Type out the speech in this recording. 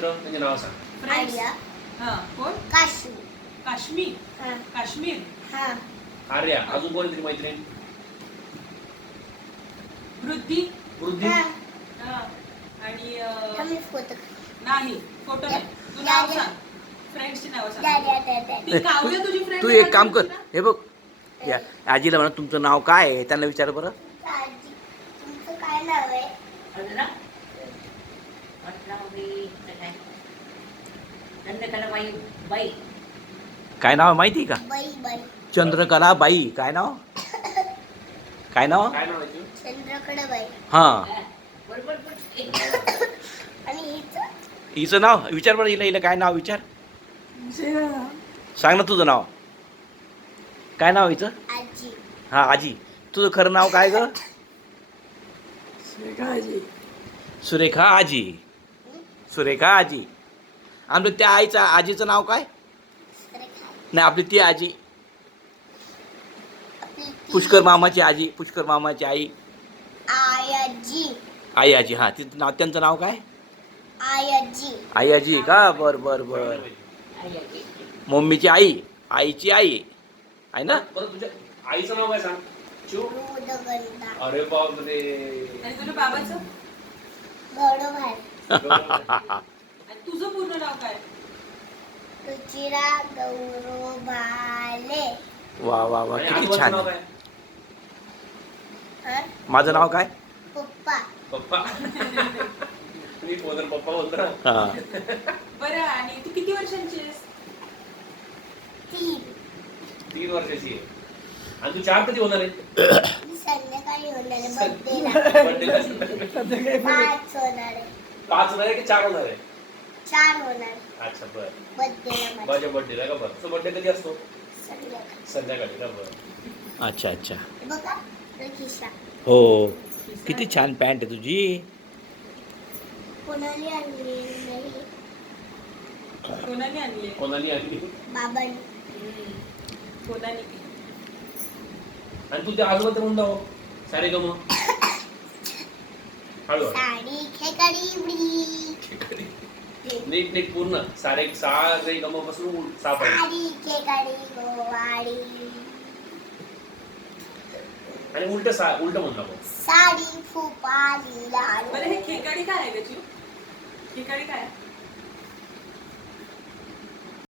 मित्र त्यांचे नाव सांग. आर्या. हा कोण? काश्मीर. काश्मीर. हा. काश्मीर. हा. आर्या. अजून कोण तुझी मैत्रीण? वृद्धी. वृद्धी. हा. हा. आणि आम्ही फोटो. नाही फोटो नाही. तू नाव सांग. फ्रेंड्सची नाव सांग. दादा. ती काव्य तुझी फ्रेंड. तू एक काम कर, हे बघ या आजीला म्हणा तुमचं नाव काय आहे त्यांना विचार बरं. आजी, तुमचं काय नाव आहे? काय नाव आहे माहिती आहे का? बाई बाई. चंद्रकला बाई. काय नाव? काय नाव? काय नाव आहे तुझं? चंद्रकडे बाई. हां. आणि हिचं? हिचं नाव विचार बरं, हिला हिला काय नाव विचार. सांग ना तुझं नाव काय नाव हिचं? आजी. हां आजी. तुझं खरं नाव काय ग? सुरेखा आजी. सुरेखा आजी. आमच्या त्या आईचं आजीचं नाव काय? नाही आपली ती आजी पुष्कर मामाची आजी, पुष्कर मामाची आई. आयाजी. आई आजी. हां तिचं नाव, त्यांचं नाव काय? आयाजी. आई आजी का? बर बर बर. मम्मीची आई, आईची आई आहे ना. बरं तुझ्या आईचं नाव काय सांग? चिव. रोदगंधा. अरे बापरे. आणि तुझ्या बाबाचं? गौरवभाई. आणि तुझं पूर्ण नाव काय? रुचिरा गौरवभाले. वा वा वा आणि किती आजोबाचं छान. नाव काय? हा? माझं नाव काय? पप्पा. पप्पा. मी पोदर पप्पा बोलतो ना. हां. बरं आणि तू किती वर्षांची आहेस? 3 वर्षाची आहे. आणि तू 4 कधी होणार आहे? मी संध्याकाळी होणार आहे बर्थडेला. बर्थडेला 5 होणार आहे. 5 होणार आहे की 4 होणार आहे? 4 होणार आहे अच्छा बरं. बर्थडेला. माझ्या बर्थडेला का? बरं. तो बर्थडे कधी असतो? संध्याकाळी. संध्याकाळी का? बरं. अच्छा अच्छा. हे बघा तो खिसा. हो किती छान पॅन्ट आहे तुझी. कोणाला आणली नाही? कोणाने आणली? कोणाने आणली? बाबांनी. कोणाने? आणि तू त्या आजोबा तर म्हणून जाऊ सारे गम हळू साडी खेकडी उडी. नीट नीट पूर्ण सारे सारे गम पासून साप आहे. साडी खेकडी गोवाडी. आणि उलट म्हणू नको. साडी फुपाली लाडू. बरं हे खेकाडी काय आहे गं? खेकाडी काय आहे?